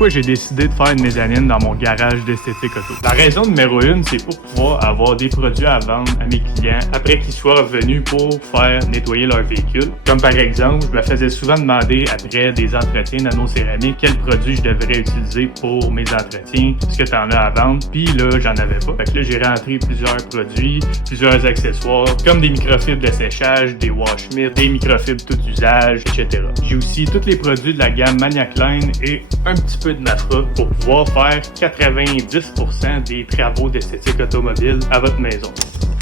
pourquoi j'ai décidé de faire une mezzanine dans mon garage d'esthétique auto. La raison numéro 1, c'est pour pouvoir avoir des produits à vendre à mes clients après qu'ils soient revenus pour faire nettoyer leur véhicule. Comme par exemple, je me faisais souvent demander après des entretiens nano-céramiques quel produit je devrais utiliser pour mes entretiens, est-ce que tu en as à vendre, puis là, j'en avais pas. Fait que là, j'ai rentré plusieurs produits, plusieurs accessoires, comme des microfibres de séchage, des wash mitts, des microfibres tout usage, etc. J'ai aussi tous les produits de la gamme Maniac Line et un petit peu de Mafra pour pouvoir faire 90% des travaux d'esthétique automobile à votre maison.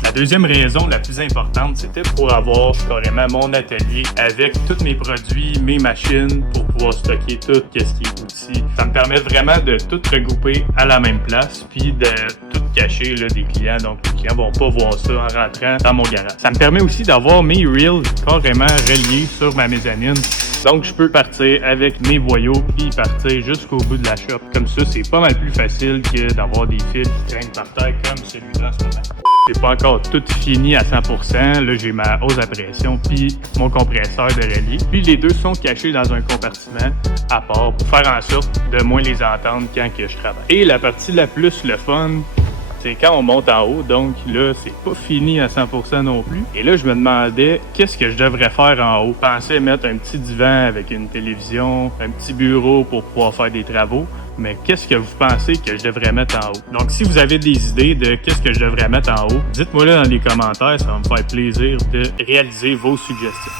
La deuxième raison la plus importante, c'était pour avoir carrément mon atelier avec tous mes produits, mes machines, pour pouvoir stocker tout ce qui est outils. Ça me permet vraiment de tout regrouper à la même place, puis de tout cacher là, des clients. Donc, les clients vont pas voir ça en rentrant dans mon garage. Ça me permet aussi d'avoir mes reels carrément reliés sur ma mezzanine. Donc, je peux partir avec mes boyaux puis partir jusqu'au bout de la shop. Comme ça, c'est pas mal plus facile que d'avoir des fils qui traînent par terre comme celui-là en ce moment. C'est pas encore tout fini à 100%. Là, j'ai ma hausse à pression puis mon compresseur de relier. Puis les deux sont cachés dans un compartiment à part pour faire en sorte de moins les entendre quand que je travaille. Et la partie la plus le fun, c'est quand on monte en haut, donc là, c'est pas fini à 100% non plus. Et là, je me demandais qu'est-ce que je devrais faire en haut. Je pensais mettre un petit divan avec une télévision, un petit bureau pour pouvoir faire des travaux. Mais qu'est-ce que vous pensez que je devrais mettre en haut? Donc, si vous avez des idées de qu'est-ce que je devrais mettre en haut, dites-moi là dans les commentaires, ça va me faire plaisir de réaliser vos suggestions.